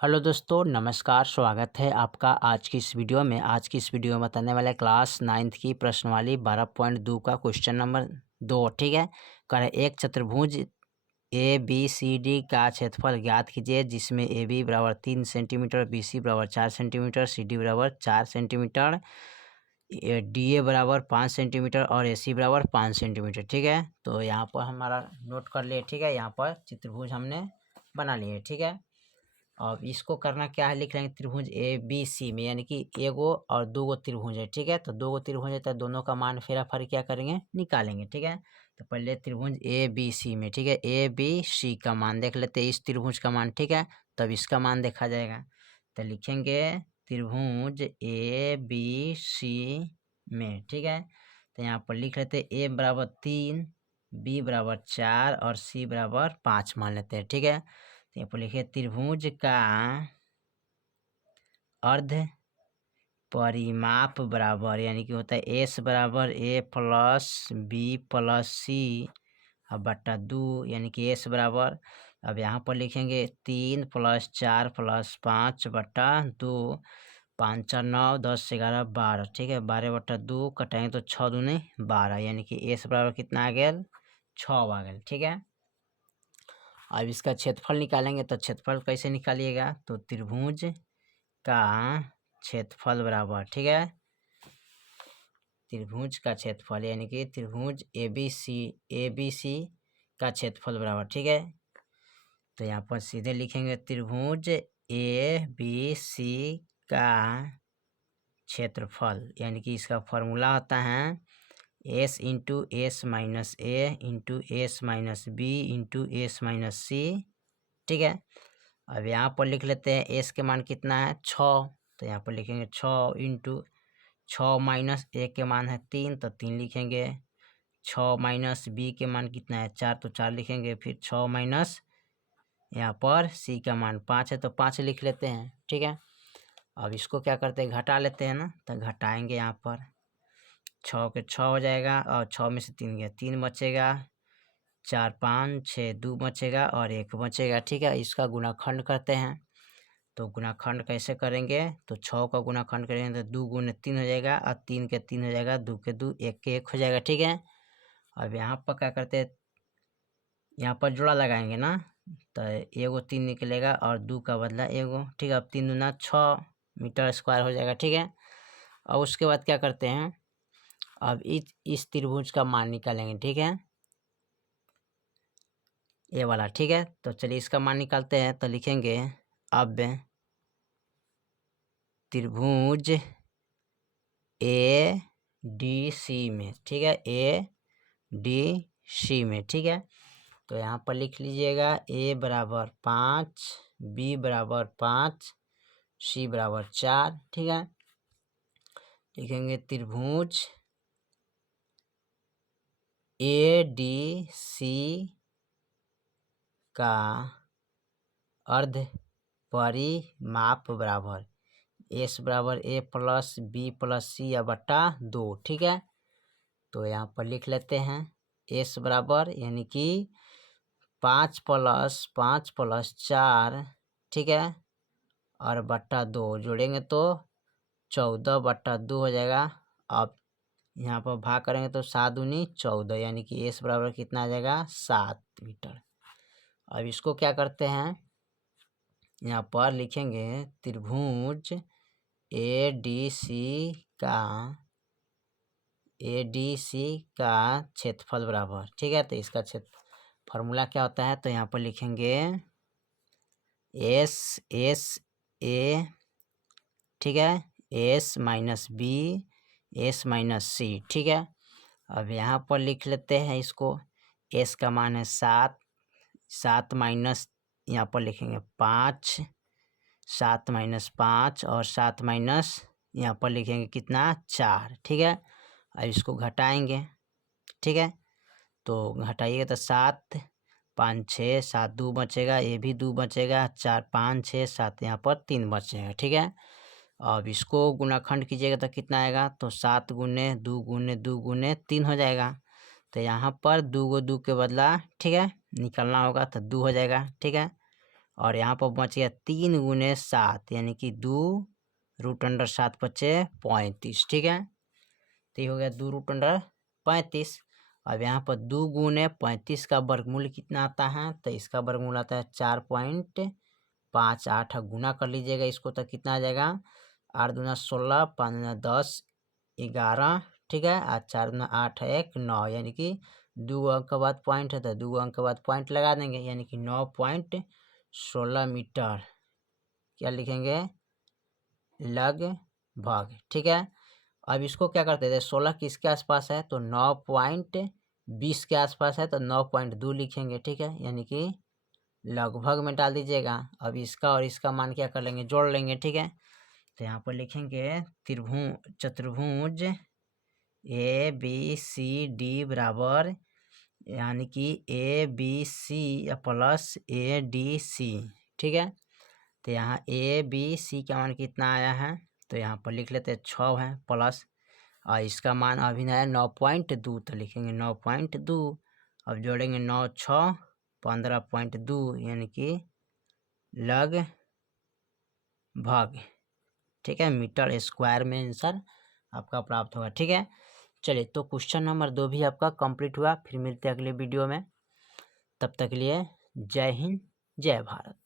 Hello दोस्तों, नमस्कार। स्वागत है आपका आज की इस वीडियो में। आज की इस वीडियो में बताने वाले क्लास 9th की प्रश्नवाली 12.2 का क्वेश्चन नंबर 2। ठीक है, करें एक चतुर्भुज ए बी सी डी का क्षेत्रफल ज्ञात कीजिए, जिसमें ए बी बराबर 3 सेंटीमीटर, बी सी बराबर 4 सेंटीमीटर, सी डी बराबर 4 सेंटीमीटर, डी ए बराबर 5 सेंटीमीटर और ए सी बराबर 5 सेंटीमीटर। ठीक है, तो यहाँ पर हमारा नोट कर लिए। ठीक है, यहाँ पर चित्रभुज हमने बना लिए। ठीक है, अब इसको करना क्या है, लिख लेंगे त्रिभुज ए बी सी में, यानी कि एगो और दो गो त्रिभुज है। ठीक है, तो दो गो त्रिभुज है तो दोनों का मान फेरा फर क्या करेंगे, निकालेंगे। ठीक है, तो पहले त्रिभुज ए बी सी में, ठीक है, ए बी सी का मान देख लेते हैं, इस त्रिभुज का मान। ठीक है, तब इसका मान देखा जाएगा। तो लिखेंगे त्रिभुज ए बी सी में। ठीक है, तो यहाँ पर लिख लेते हैं ए बराबर 3, बी बराबर 4 और सी बराबर 5 मान लेते हैं। ठीक है, यहाँ पर लिखिए त्रिभुज का अर्ध परिमाप बराबर, यानी कि होता है एस बराबर ए प्लस बी प्लस सी और बट्टा 2, यानी कि एस बराबर, अब यहाँ पर लिखेंगे 3 + 4 + 5 बट्टा 2, 5 × 9 10 11 12। ठीक है, 12/2 कटाएंगे तो 6 दूनी 12, यानी कि एस बराबर कितना आ गया, 6 आ गया। ठीक है, अब इसका क्षेत्रफल निकालेंगे। तो क्षेत्रफल कैसे निकालिएगा, तो त्रिभुज का क्षेत्रफल बराबर, ठीक है, त्रिभुज का क्षेत्रफल यानी कि त्रिभुज ए बी सी का क्षेत्रफल बराबर। ठीक है, तो यहाँ पर सीधे लिखेंगे त्रिभुज ए बी सी का क्षेत्रफल, यानी कि इसका फॉर्मूला होता है S into S minus A into S minus B into S minus C. ठीक है, अब यहाँ पर लिख लेते हैं एस के मान कितना है, 6, तो यहाँ पर लिखेंगे 6 इंटू 6 माइनस ए के मान है 3, तो 3 लिखेंगे। 6 माइनस बी के मान कितना है 4, तो 4 लिखेंगे। फिर 6 माइनस यहाँ पर सी का मान 5 है, तो 5 लिख लेते हैं। ठीक है, अब इसको क्या करते हैं, घटा लेते हैं ना, तो घटाएंगे। यहाँ पर 6 के 6 हो जाएगा और 6 में से 3 गया, 3 बचेगा, 4 5 6 2 बचेगा और 1 बचेगा। ठीक है, इसका गुणाखंड करते हैं। तो गुणाखंड कैसे करेंगे, तो 6 का गुणाखंड करेंगे तो 2 × 3 हो जाएगा और 3 के 3 हो जाएगा, 2 के 2 1 के 1 हो जाएगा। ठीक है, अब यहाँ पर क्या करते हैं, यहाँ पर जोड़ा लगाएंगे ना, तो एगो 3 निकलेगा और 2 का बदला एगो। ठीक है, अब 3 दूना 6 मीटर स्क्वायर हो जाएगा। ठीक है, और उसके बाद क्या करते हैं, अब इस त्रिभुज का मान निकालेंगे। ठीक है, ये वाला। ठीक है, तो चलिए इसका मान निकालते हैं। तो लिखेंगे अब त्रिभुज ए डी सी में, ठीक है, ए डी सी में। ठीक है, तो यहाँ पर लिख लीजिएगा ए बराबर 5, बी बराबर 5, सी बराबर 4। ठीक है, लिखेंगे त्रिभुज ए डी सी का अर्ध परिमाप बराबर एस बराबर ए प्लस बी प्लस सी या बट्टा 2। ठीक है, तो यहाँ पर लिख लेते हैं एस बराबर, यानी कि 5 + 5 + 4, ठीक है, और बट्टा 2 जोड़ेंगे तो 14/2 हो जाएगा। अब यहाँ पर भाग करेंगे तो 7 दूनी 14, यानी कि एस बराबर कितना आ जाएगा, 7 मीटर। अब इसको क्या करते हैं, यहाँ पर लिखेंगे त्रिभुज ए डी सी का क्षेत्रफल बराबर। ठीक है, तो इसका क्षेत्र फार्मूला क्या होता है, तो यहाँ पर लिखेंगे एस ए, ठीक है, S minus B S minus C. ठीक है, अब यहाँ पर लिख लेते हैं इसको, एस का मान है 7, 7 माइनस यहाँ पर लिखेंगे 5, 7 माइनस 5 और 7 माइनस यहाँ पर लिखेंगे कितना, 4। ठीक है, अब इसको घटाएंगे। ठीक है, तो घटाइएगा तो 7 5 6 7 2 बचेगा, ये भी 2 बचेगा, 4 5 6 7 यहाँ पर 3 बचेगा। ठीक है, अब इसको गुणाखंड कीजिएगा तो कितना आएगा, तो 7 × 2 × 2 × 3 हो जाएगा। तो यहाँ पर 2 को 2 के बदला, ठीक है, निकलना होगा तो 2 हो जाएगा। ठीक है, और यहाँ पर बच गया 3 गुने 7 यानी कि 2√7 बचे 35। ठीक है, तो ये हो गया 2√35। अब यहाँ पर 2 गुने 35 का वर्गमूल कितना आता है, तो इसका वर्गमूल आता है 4.58। गुना कर लीजिएगा इसको तो कितना आ जाएगा, 8 दूना 16, 5 दूना 10, 11। ठीक है, और 4 दूना 8, 1, 9 यानी कि 2 अंक के बाद पॉइंट है तो 2 अंक के बाद पॉइंट लगा देंगे यानी कि 9.16 मीटर क्या लिखेंगे, लगभग। ठीक है, अब इसको क्या करते थे, 16 किसके आसपास है तो 9.20 के आसपास है तो 9.2 लिखेंगे। ठीक है, यानी कि लगभग में डाल दीजिएगा। अब इसका और इसका मान क्या कर लेंगे, जोड़ लेंगे। ठीक है, तो यहाँ पर लिखेंगे चतुर्भुज ABCD बराबर यानी कि ABC प्लस ADC। ठीक है, तो यहाँ ABC का मान कितना आया है, तो यहाँ पर लिख लेते हैं 6 है प्लस, और इसका मान अभी आया 9.2 तो लिखेंगे 9.2। अब जोड़ेंगे 9 6 15.2 यानी कि लगभग। ठीक है, मीटर स्क्वायर में आंसर आपका प्राप्त होगा। ठीक है, चलिए तो क्वेश्चन नंबर 2 भी आपका कंप्लीट हुआ। फिर मिलते हैं अगले वीडियो में, तब तक के लिए जय हिंद जय भारत।